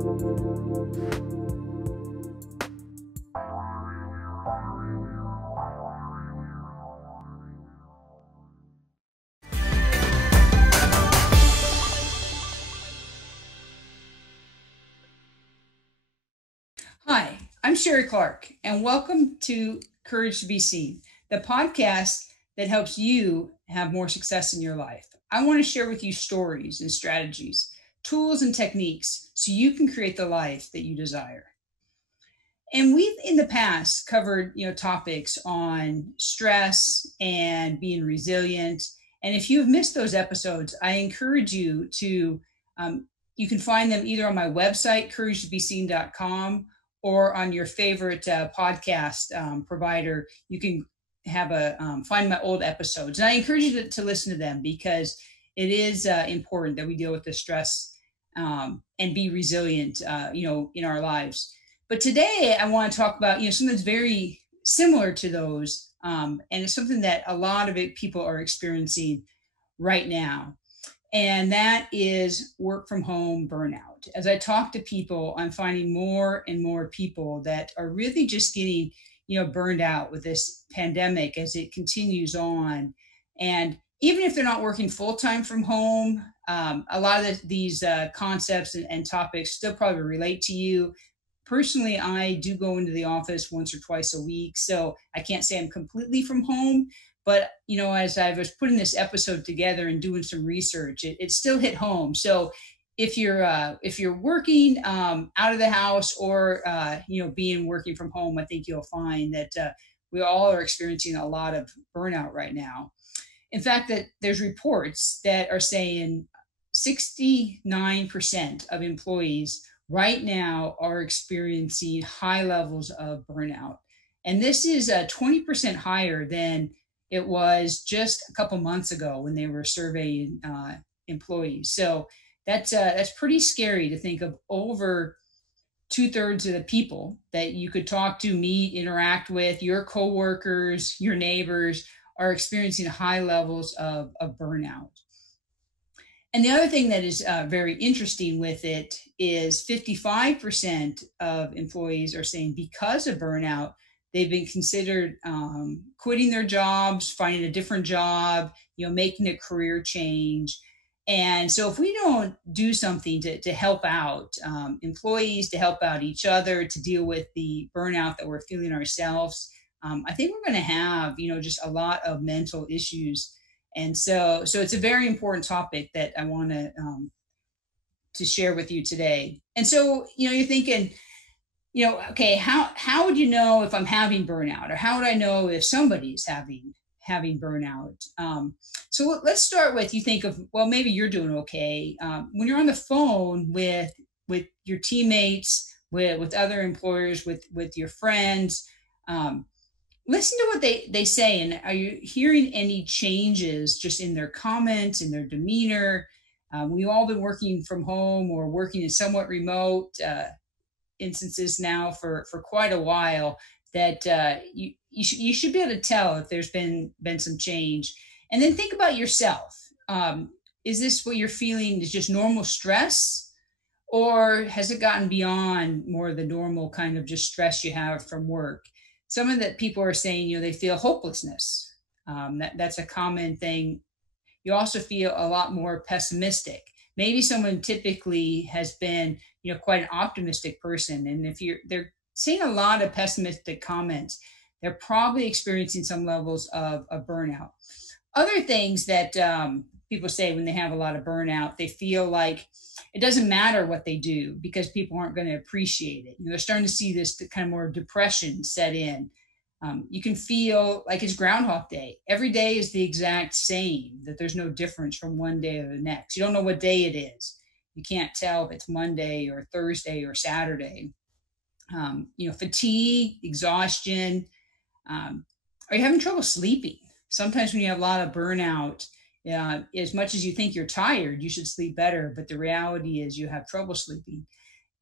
Hi, I'm Sherrie Clark, and welcome to Courage to Be Seen, the podcast that helps you have more success in your life. I want to share with you stories and strategies, tools and techniques so you can create the life that you desire. And we've in the past covered, topics on stress and being resilient. And if you've missed those episodes, I encourage you to you can find them either on my website, couragetobeseen.com, or on your favorite podcast provider. You can have find my old episodes. And I encourage you to listen to them because it is important that we deal with the stress and be resilient, in our lives. But today I want to talk about, something that's very similar to those. And it's something that a lot of people are experiencing right now. And that is work from home burnout. As I talk to people, I'm finding more and more people that are really just getting, burned out with this pandemic as it continues on. And even if they're not working full time from home, a lot of these concepts and topics still probably relate to you. Personally, I do go into the office once or twice a week, so I can't say I'm completely from home. But as I was putting this episode together and doing some research, it still hit home. So if you're working out of the house or being working from home, I think you'll find that we all are experiencing a lot of burnout right now. In fact, that there's reports that are saying 69% of employees right now are experiencing high levels of burnout. And this is 20% higher than it was just a couple months ago when they were surveying employees. So that's pretty scary to think of. Over 2/3 of the people that you could talk to, meet, interact with, your coworkers, your neighbors, are experiencing high levels of burnout. And the other thing that is very interesting with it is 55% of employees are saying because of burnout, they've been considered quitting their jobs, finding a different job, making a career change. And so if we don't do something to help out employees, to help out each other, to deal with the burnout that we're feeling ourselves, I think we're going to have, just a lot of mental issues. And so it's a very important topic that I want to share with you today. And so, you're thinking, okay, how would you know if I'm having burnout, or how would I know if somebody's having burnout? So let's start with, you think of, well, maybe you're doing okay. When you're on the phone with your teammates, with other employers, with your friends, listen to what they say. And are you hearing any changes just in their comments, in their demeanor? We've all been working from home or working in somewhat remote instances now for quite a while, that you should be able to tell if there's been some change. And then think about yourself. Is this what you're feeling is just normal stress, or has it gotten beyond more of the normal kind of just stress you have from work? Some of that people are saying, they feel hopelessness. That's a common thing. You also feel a lot more pessimistic. Maybe someone typically has been, quite an optimistic person. And if they're seeing a lot of pessimistic comments, they're probably experiencing some levels of burnout. Other things that people say when they have a lot of burnout, they feel like it doesn't matter what they do because people aren't going to appreciate it. They're starting to see this kind of more depression set in. You can feel like it's Groundhog Day. Every day is the exact same, that there's no difference from one day to the next. You don't know what day it is. You can't tell if it's Monday or Thursday or Saturday. Fatigue, exhaustion. Are you having trouble sleeping? Sometimes when you have a lot of burnout, as much as you think you're tired, you should sleep better. But the reality is you have trouble sleeping.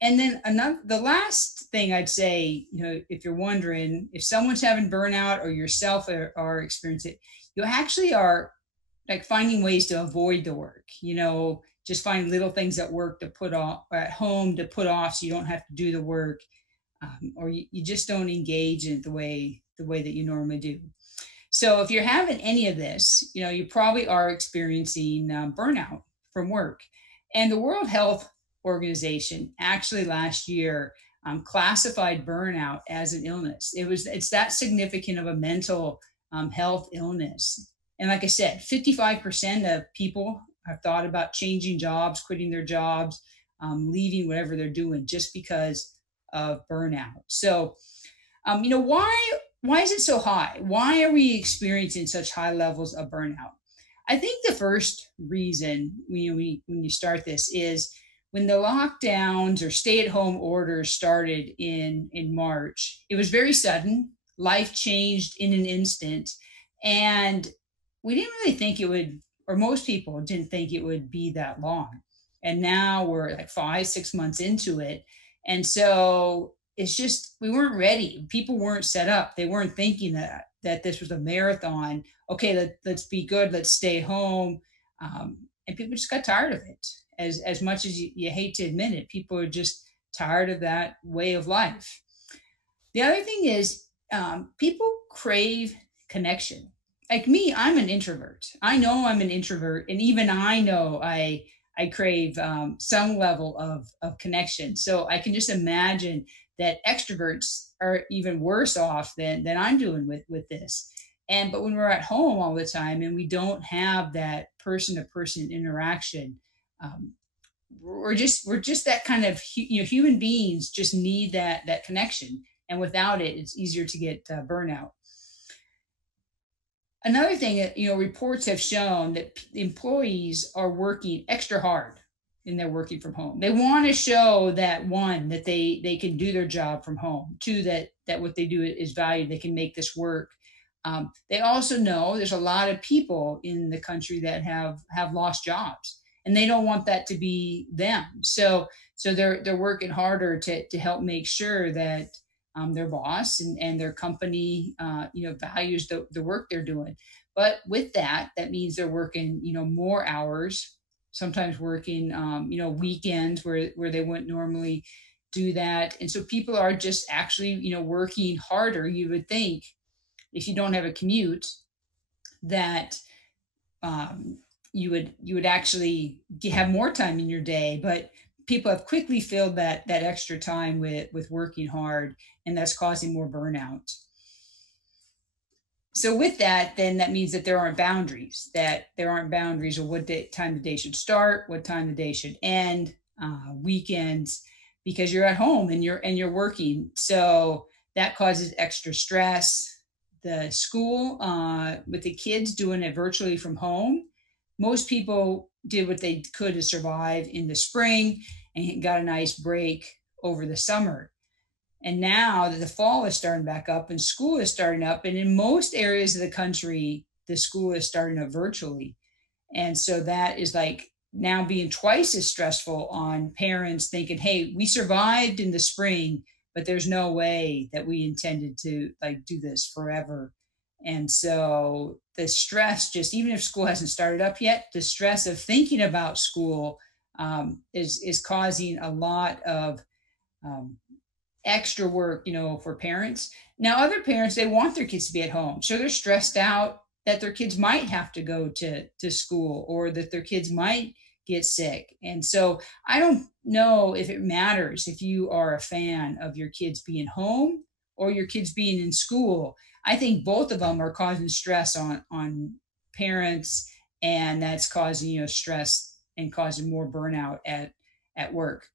And then the last thing I'd say, if you're wondering if someone's having burnout or yourself are experiencing it, you actually are like finding ways to avoid the work, just find little things at work to put off, or at home to put off, so you don't have to do the work, or you just don't engage in it the way that you normally do. So if you're having any of this, you probably are experiencing burnout from work. And the World Health Organization actually last year classified burnout as an illness. It's that significant of a mental health illness. And like I said, 55% of people have thought about changing jobs, quitting their jobs, leaving whatever they're doing just because of burnout. So why is it so high? Why are we experiencing such high levels of burnout? I think the first reason when you start this is when the lockdowns or stay-at-home orders started in March. It was very sudden. Life changed in an instant, and we didn't really think it would, or most people didn't think it would be that long. And now we're like 5, 6 months into it, and so it's just we weren't ready. People weren't set up. They weren't thinking that this was a marathon. Okay, let's be good. Let's stay home. And people just got tired of it. As much as you hate to admit it, people are just tired of that way of life. The other thing is people crave connection. Like me, I'm an introvert. I know I'm an introvert, and even I know I crave some level of connection. So I can just imagine that extroverts are even worse off than I'm doing with this. But when we're at home all the time and we don't have that person to person interaction, um, we're just that kind of human beings just need that connection, and without it, it's easier to get burnout. Another thing that reports have shown that employees are working extra hard and they're working from home. They want to show that, one, that they can do their job from home. Two, that what they do is valued. They can make this work. They also know there's a lot of people in the country that have lost jobs, and they don't want that to be them. So they're working harder to help make sure that their boss and their company values the work they're doing. But with that means they're working more hours, sometimes working weekends where they wouldn't normally do that. And so people are just actually working harder. You would think, if you don't have a commute, that you would actually have more time in your day, but people have quickly filled that extra time with working hard, and that's causing more burnout. So with that, then that means that there aren't boundaries of time the day should start, what time the day should end, weekends, because you're at home and you're working. So that causes extra stress. The school, with the kids doing it virtually from home, most people did what they could to survive in the spring and got a nice break over the summer. And now that the fall is starting back up and school is starting up, and in most areas of the country, the school is starting up virtually. And so that is like now being twice as stressful on parents thinking, hey, we survived in the spring, but there's no way that we intended to like do this forever. And so the stress, just even if school hasn't started up yet, the stress of thinking about school is causing a lot of um, extra work, for parents. Now, other parents, they want their kids to be at home. So they're stressed out that their kids might have to go to school, or that their kids might get sick. And so I don't know if it matters if you are a fan of your kids being home or your kids being in school. I think both of them are causing stress on parents, and that's causing stress and causing more burnout at work.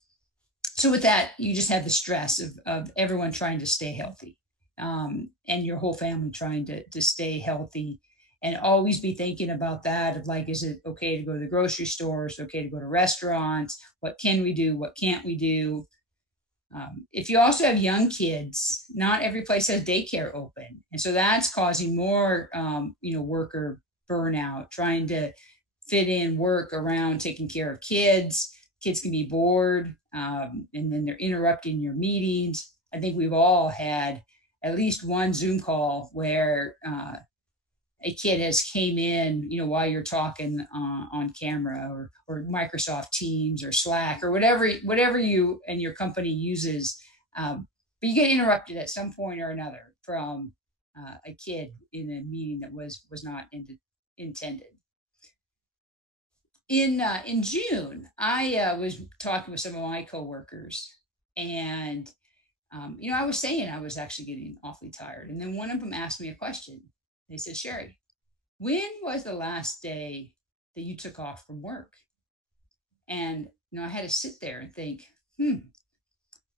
So with that, you just have the stress of everyone trying to stay healthy, and your whole family trying to stay healthy, and always be thinking about that of like, is it okay to go to the grocery store? Is it okay to go to restaurants? What can we do? What can't we do? If you also have young kids, not every place has daycare open. And so that's causing more, worker burnout, trying to fit in work around taking care of kids. Kids can be bored, and then they're interrupting your meetings. I think we've all had at least one Zoom call where a kid has came in, while you're talking on camera, or Microsoft Teams or Slack or whatever you and your company uses. But you get interrupted at some point or another from a kid in a meeting that was not intended. In June, I was talking with some of my coworkers, and I was saying I was actually getting awfully tired, and then one of them asked me a question. They said, "Sherrie, when was the last day that you took off from work?" And I had to sit there and think,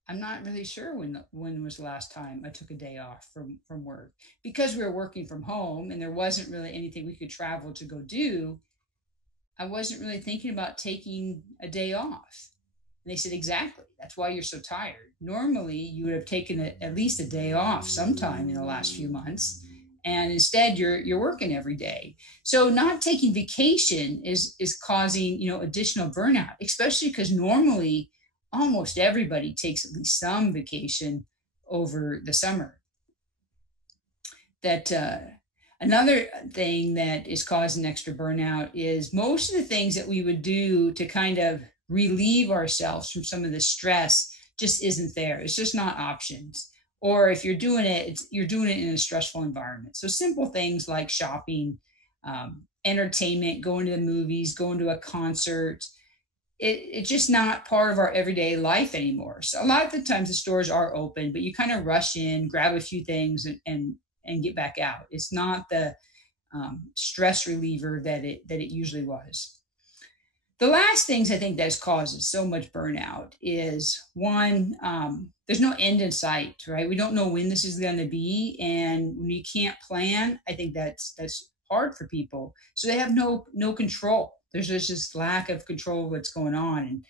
I'm not really sure when was the last time I took a day off from work, because we were working from home and there wasn't really anything we could travel to go do. I wasn't really thinking about taking a day off. And they said, exactly. That's why you're so tired. Normally, you would have taken at least a day off sometime in the last few months. And instead, you're working every day. So not taking vacation is causing, additional burnout, especially because normally almost everybody takes at least some vacation over the summer. That Another thing that is causing extra burnout is most of the things that we would do to kind of relieve ourselves from some of the stress just isn't there. It's just not options. Or if you're doing it, you're doing it in a stressful environment. So simple things like shopping, entertainment, going to the movies, going to a concert, it's just not part of our everyday life anymore. So a lot of the times the stores are open, but you kind of rush in, grab a few things, and get back out. It's not the stress reliever that it usually was. The last things I think that causes so much burnout is one, there's no end in sight, right? We don't know when this is going to be, and when you can't plan, I think that's hard for people. So they have no control. There's just this lack of control of what's going on, and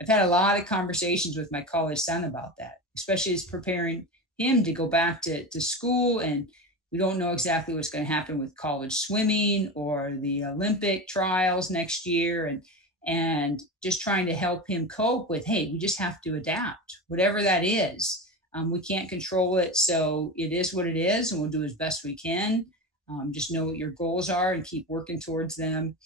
I've had a lot of conversations with my college son about that, especially as preparing him to go back to school, and we don't know exactly what's going to happen with college swimming or the Olympic trials next year, and just trying to help him cope with, hey, we just have to adapt, whatever that is. We can't control it, so it is what it is, and we'll do as best we can. Just know what your goals are and keep working towards them.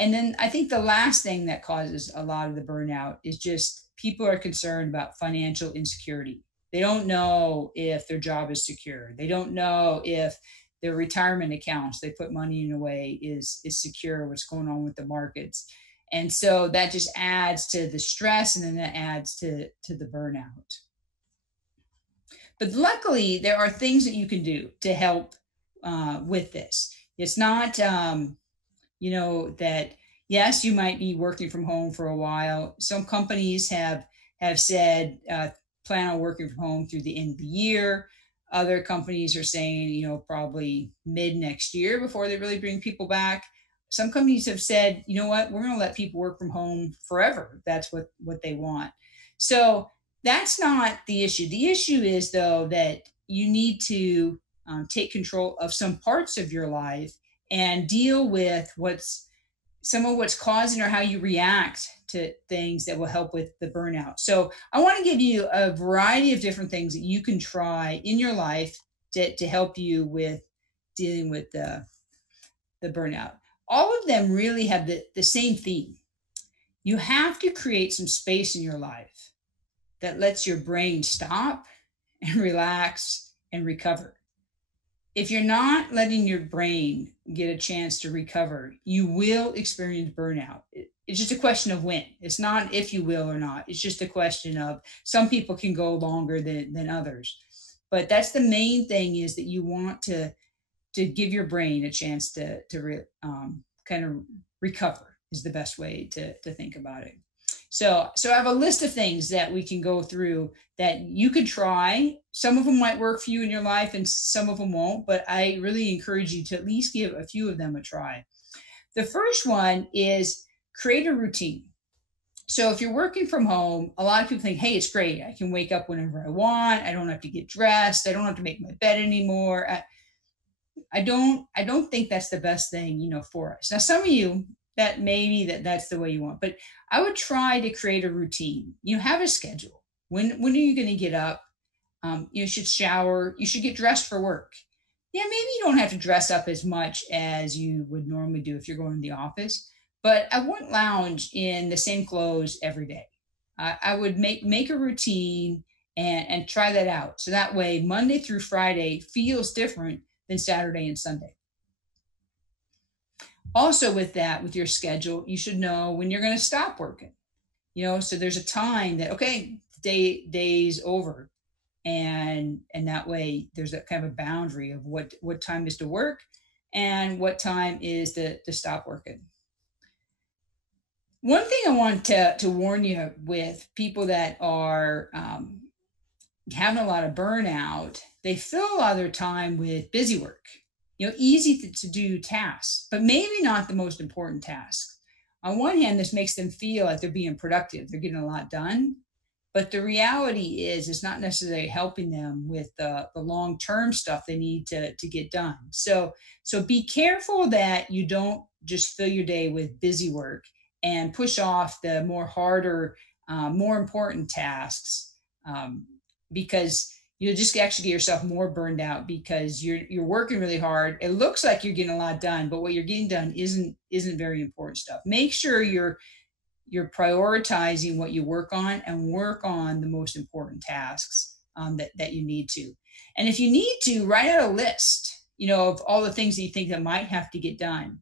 And then I think the last thing that causes a lot of the burnout is just people are concerned about financial insecurity. They don't know if their job is secure. They don't know if their retirement accounts they put money in a way is secure, what's going on with the markets. And so that just adds to the stress, and then that adds to the burnout. But luckily, there are things that you can do to help with this. It's not, that yes, you might be working from home for a while. Some companies have said plan on working from home through the end of the year. Other companies are saying, probably mid next year before they really bring people back. Some companies have said, you know what, we're going to let people work from home forever. That's what they want. So that's not the issue. The issue is, though, that you need to take control of some parts of your life and deal with what's causing or how you react to things that will help with the burnout. So I want to give you a variety of different things that you can try in your life to help you with dealing with the burnout. All of them really have the same theme. You have to create some space in your life that lets your brain stop and relax and recover. If you're not letting your brain get a chance to recover, you will experience burnout. It's just a question of when. It's not if you will or not. It's just a question of, some people can go longer than others. But that's the main thing, is that you want to give your brain a chance to kind of recover, is the best way to think about it. So I have a list of things that we can go through that you could try. Some of them might work for you in your life and some of them won't, but I really encourage you to at least give a few of them a try. The first one is create a routine. So if you're working from home, a lot of people think, hey, it's great. I can wake up whenever I want. I don't have to get dressed. I don't have to make my bed anymore. I don't think that's the best thing, for us. Now, some of you, that maybe that's the way you want, but I would try to create a routine. Have a schedule. When are you going to get up? You should shower. You should get dressed for work. Yeah, maybe you don't have to dress up as much as you would normally do if you're going to the office, but I wouldn't lounge in the same clothes every day. I would make a routine and try that out. So that way, Monday through Friday feels different than Saturday and Sunday. Also, with that, with your schedule, you should know when you're going to stop working. So there's a time that okay, day's over, and that way there's a kind of a boundary of what time is to work and what time is to stop working. One thing I want to warn you with people that are having a lot of burnout, they fill a lot of their time with busy work, easy to do tasks, but maybe not the most important tasks. On one hand, this makes them feel like they're being productive, they're getting a lot done. But the reality is, it's not necessarily helping them with the long term stuff they need to get done. So be careful that you don't just fill your day with busy work and push off the more harder, more important tasks, um, because you'll just actually get yourself more burned out because you're working really hard. It looks like you're getting a lot done, but what you're getting done isn't very important stuff. Make sure you're prioritizing what you work on and work on the most important tasks that you need to. And if you need to, write out a list, of all the things that you think that might have to get done.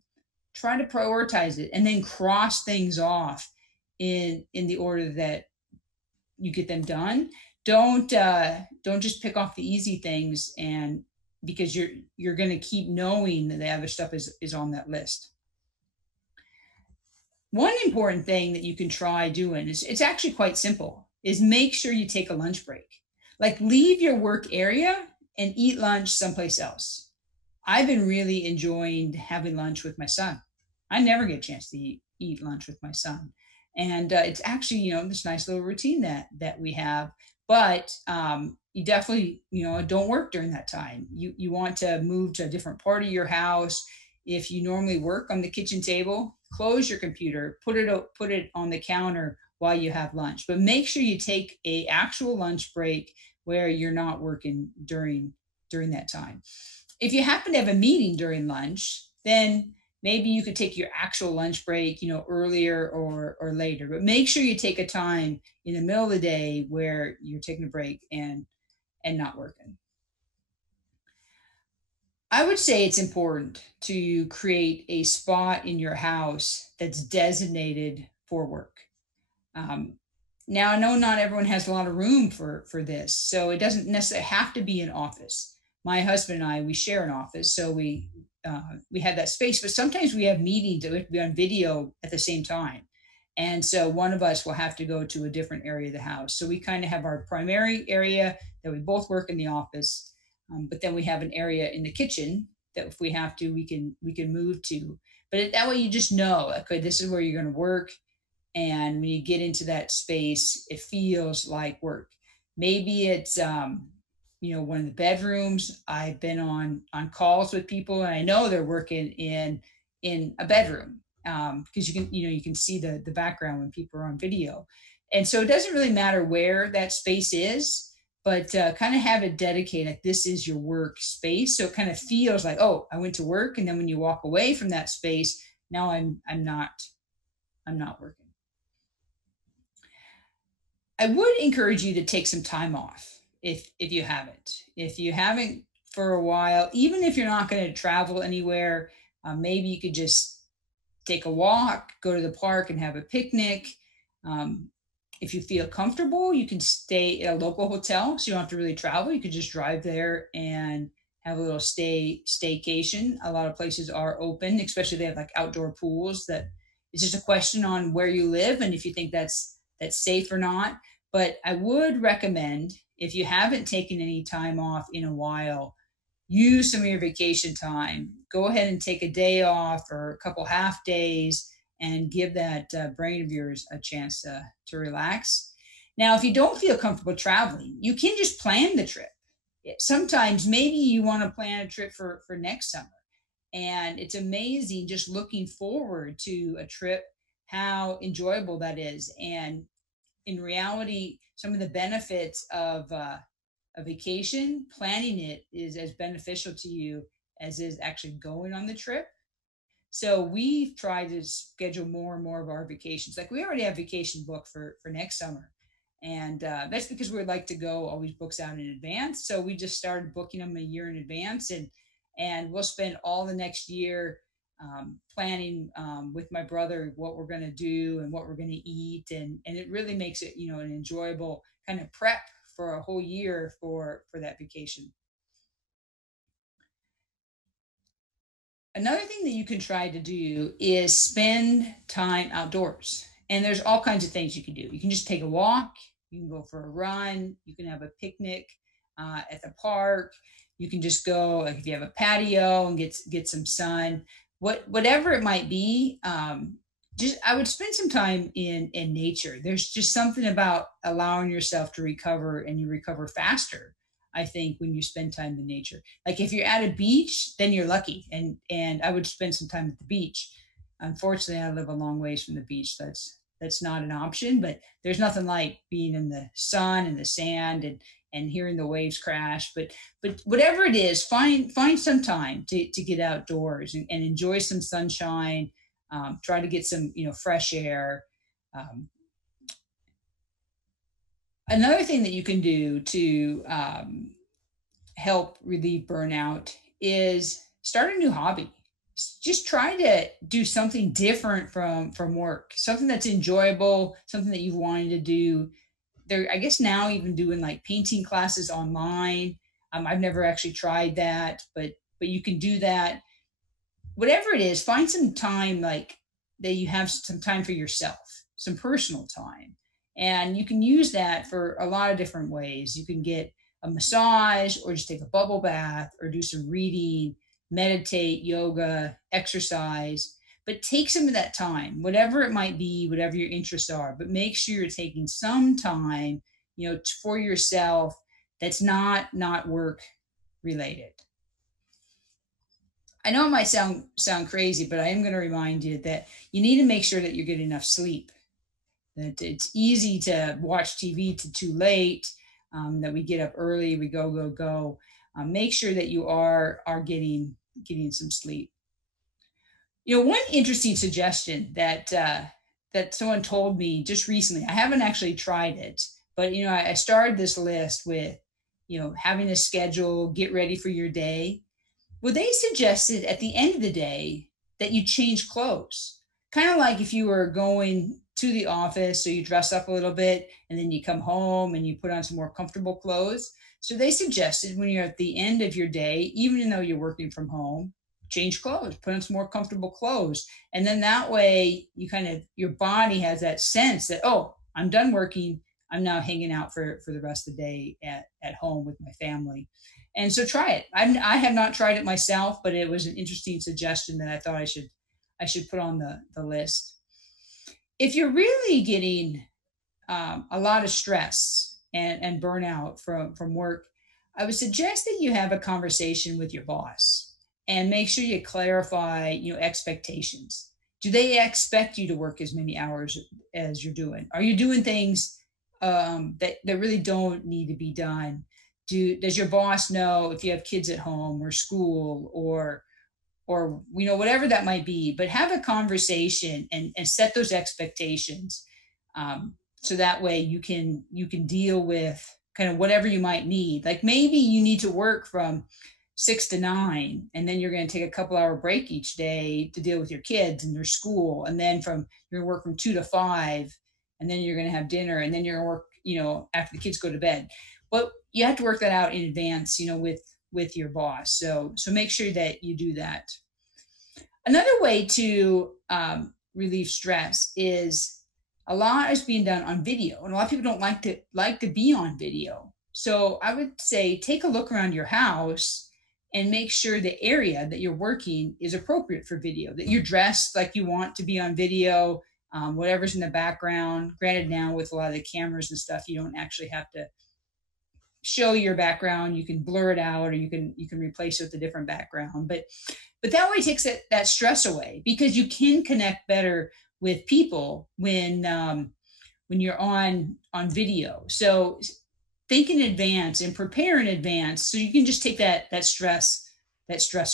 Try to prioritize it and then cross things off in the order that you get them done. Don't just pick off the easy things, and because you're going to keep knowing that the other stuff is on that list. One important thing that you can try doing is it's actually quite simple is make sure you take a lunch break. Like leave your work area and eat lunch someplace else. I've been really enjoying having lunch with my son. I never get a chance to eat lunch with my son. And it's actually, this nice little routine that we have. But you definitely, don't work during that time. You want to move to a different part of your house. If you normally work on the kitchen table, close your computer, put it on the counter while you have lunch. But make sure you take a actual lunch break where you're not working during that time. If you happen to have a meeting during lunch, then maybe you could take your actual lunch break, earlier or later. But make sure you take a time in the middle of the day where you're taking a break and not working. I would say it's important to create a spot in your house that's designated for work. Um, Now, I know not everyone has a lot of room for this, so it doesn't necessarily have to be an office. My husband and I, we share an office, so we have that space. But sometimes we have meetings that we have to be on video at the same time, and so one of us will have to go to a different area of the house. So we kind of have our primary area that we both work in the office, but then we have an area in the kitchen that if we have to, we can move to. But that way, you just know, okay, this is where you're going to work, and when you get into that space it feels like work. Maybe it's one of the bedrooms. I've been on calls with people and I know they're working in a bedroom, because you can see the background when people are on video. And so it doesn't really matter where that space is, but kind of have it dedicated like this is your work space, so it kind of feels like, oh, I went to work, and then when you walk away from that space, now I'm not working. I would encourage you to take some time off if you haven't. If you haven't for a while, even if you're not going to travel anywhere, maybe you could just take a walk, go to the park and have a picnic. Um, if you feel comfortable, you can stay at a local hotel, so you don't have to really travel. You could just drive there and have a little staycation. A lot of places are open, especially they have like outdoor pools. That it's just a question on where you live and if you think that's safe or not. But I would recommend, if you haven't taken any time off in a while, use some of your vacation time. Go ahead and take a day off or a couple half days and give that brain of yours a chance to relax. Now, if you don't feel comfortable traveling, you can just plan the trip. Sometimes maybe you want to plan a trip for next summer. And it's amazing just looking forward to a trip, how enjoyable that is. And in reality, some of the benefits a vacation, planning it is as beneficial to you as is actually going on the trip. So we've tried to schedule more and more of our vacations. Like we already have vacation booked for next summer, and that's because we would like to go always books out in advance. So we just started booking them a year in advance, and we'll spend all the next year planning with my brother what we're going to do and what we're going to eat, and it really makes it an enjoyable kind of prep for a whole year for that vacation. Another thing that you can try to do is spend time outdoors. And there's all kinds of things you can do. You can just take a walk, you can go for a run, you can have a picnic at the park. You can just go, like if you have a patio, and get some sun. Whatever it might be, just I would spend some time in nature. There's just something about allowing yourself to recover, and you recover faster, I think, when you spend time in nature. Like if you're at a beach, then you're lucky. And I would spend some time at the beach. Unfortunately, I live a long ways from the beach. That's not an option, but there's nothing like being in the sun and the sand and hearing the waves crash. But whatever it is, find some time to get outdoors and enjoy some sunshine. Try to get some fresh air. Um, Another thing that you can do to help relieve burnout is start a new hobby. Just try to do something different from work, something that's enjoyable, something that you've wanted to do. There, I guess now even doing like painting classes online. I've never actually tried that, but you can do that. Whatever it is, find some time, like that you have some time for yourself, some personal time. And you can use that for a lot of different ways. You can get a massage, or just take a bubble bath, or do some reading, meditate, yoga, exercise. But take some of that time, whatever it might be, whatever your interests are, but make sure you're taking some time, for yourself that's not work related. I know it might sound crazy, but I am going to remind you that you need to make sure that you're getting enough sleep. That it's easy to watch TV to too late. That we get up early, we go. Make sure that you are getting some sleep. One interesting suggestion that someone told me just recently. I haven't actually tried it, but I started this list with having a schedule, get ready for your day. Well, they suggested at the end of the day that you change clothes. Kind of like if you were going to the office, so you dress up a little bit and then you come home and you put on some more comfortable clothes. So they suggested when you're at the end of your day, even though you're working from home, change clothes, put on some more comfortable clothes. And then that way your body has that sense that, oh, I'm done working. I'm now hanging out for the rest of the day at home with my family. And so try it. I have not tried it myself, but it was an interesting suggestion that I thought I should put on the list. If you're really getting a lot of stress and burnout from work, I would suggest that you have a conversation with your boss and make sure you clarify expectations. Do they expect you to work as many hours as you're doing? Are you doing things that really don't need to be done? Does your boss know if you have kids at home or school or whatever that might be? But have a conversation and set those expectations, so that way you can deal with kind of whatever you might need. Like maybe you need to work from 6 to 9, and then you're going to take a couple-hour break each day to deal with your kids and their school, and then you're going to work from 2 to 5, and then you're going to have dinner, and then you're going to work after the kids go to bed. But you have to work that out in advance, with your boss. So make sure that you do that. Another way to relieve stress is a lot is being done on video, and a lot of people don't like to be on video. So I would say take a look around your house and make sure the area that you're working is appropriate for video, that you're dressed like you want to be on video, whatever's in the background. Granted, now with a lot of the cameras and stuff, you don't actually have to show your background. You can blur it out, or you can replace it with a different background. But that way it takes that stress away, because you can connect better with people when you're on video. So think in advance and prepare in advance so you can just take that stress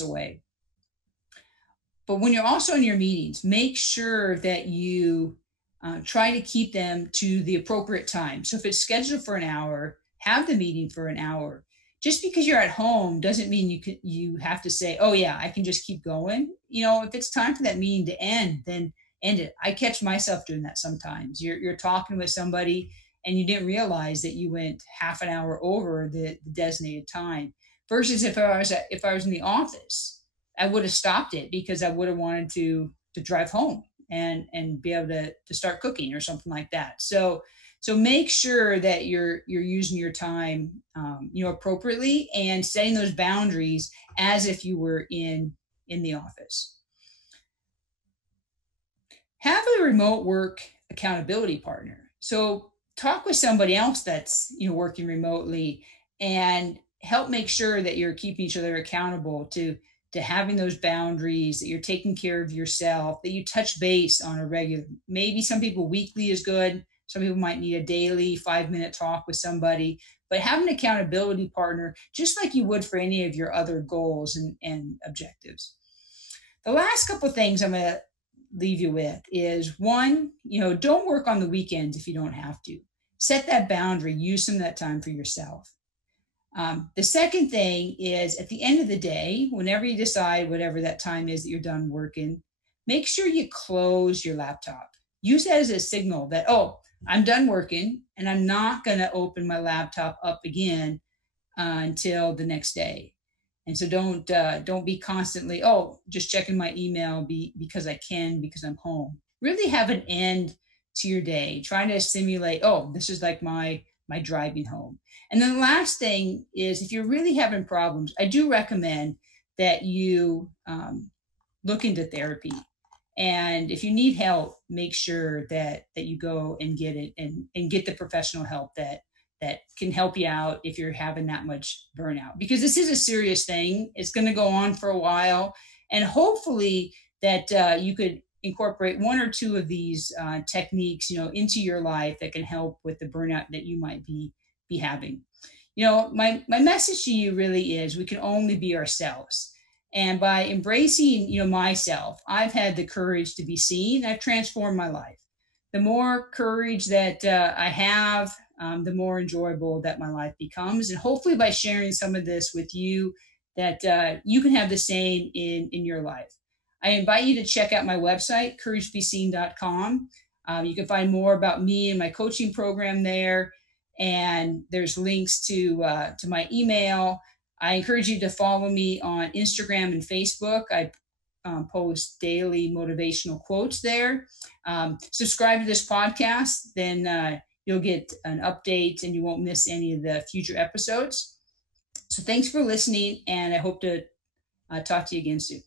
away. But when you're also in your meetings, make sure that you try to keep them to the appropriate time. So if it's scheduled for an hour, have the meeting for an hour. Just because you're at home doesn't mean you have to say, "Oh yeah, I can just keep going." If it's time for that meeting to end, then end it. I catch myself doing that sometimes. You're talking with somebody and you didn't realize that you went half an hour over the designated time. Versus if I was in the office, I would have stopped it because I would have wanted to drive home and be able to start cooking or something like that. So make sure that you're using your time appropriately and setting those boundaries as if you were in the office. Have a remote work accountability partner. So talk with somebody else that's working remotely and help make sure that you're keeping each other accountable to having those boundaries, that you're taking care of yourself, that you touch base on a regular, maybe some people weekly is good. Some people might need a daily 5-minute talk with somebody, but have an accountability partner just like you would for any of your other goals and objectives. The last couple of things I'm going to leave you with is one, don't work on the weekends if you don't have to. Set that boundary, use some of that time for yourself. The second thing is at the end of the day, whenever you decide whatever that time is that you're done working, make sure you close your laptop. Use that as a signal that, oh, I'm done working and I'm not going to open my laptop up again until the next day. And so don't be constantly, oh, just checking my email because I can, because I'm home. Really have an end to your day. Trying to simulate, oh, this is like my driving home. And then the last thing is, if you're really having problems, I do recommend that you look into therapy. And if you need help, make sure that you go and get it and get the professional help that can help you out if you're having that much burnout, because this is a serious thing. It's going to go on for a while, and hopefully that you could incorporate one or two of these techniques into your life that can help with the burnout that you might be having. My message to you really is we can only be ourselves. And by embracing myself, I've had the courage to be seen. I've transformed my life. The more courage that I have, the more enjoyable that my life becomes. And hopefully by sharing some of this with you, that you can have the same in your life. I invite you to check out my website, couragebeseen.com. You can find more about me and my coaching program there. And there's links to my email. I encourage you to follow me on Instagram and Facebook. I post daily motivational quotes there. Subscribe to this podcast, then you'll get an update and you won't miss any of the future episodes. So thanks for listening, and I hope to talk to you again soon.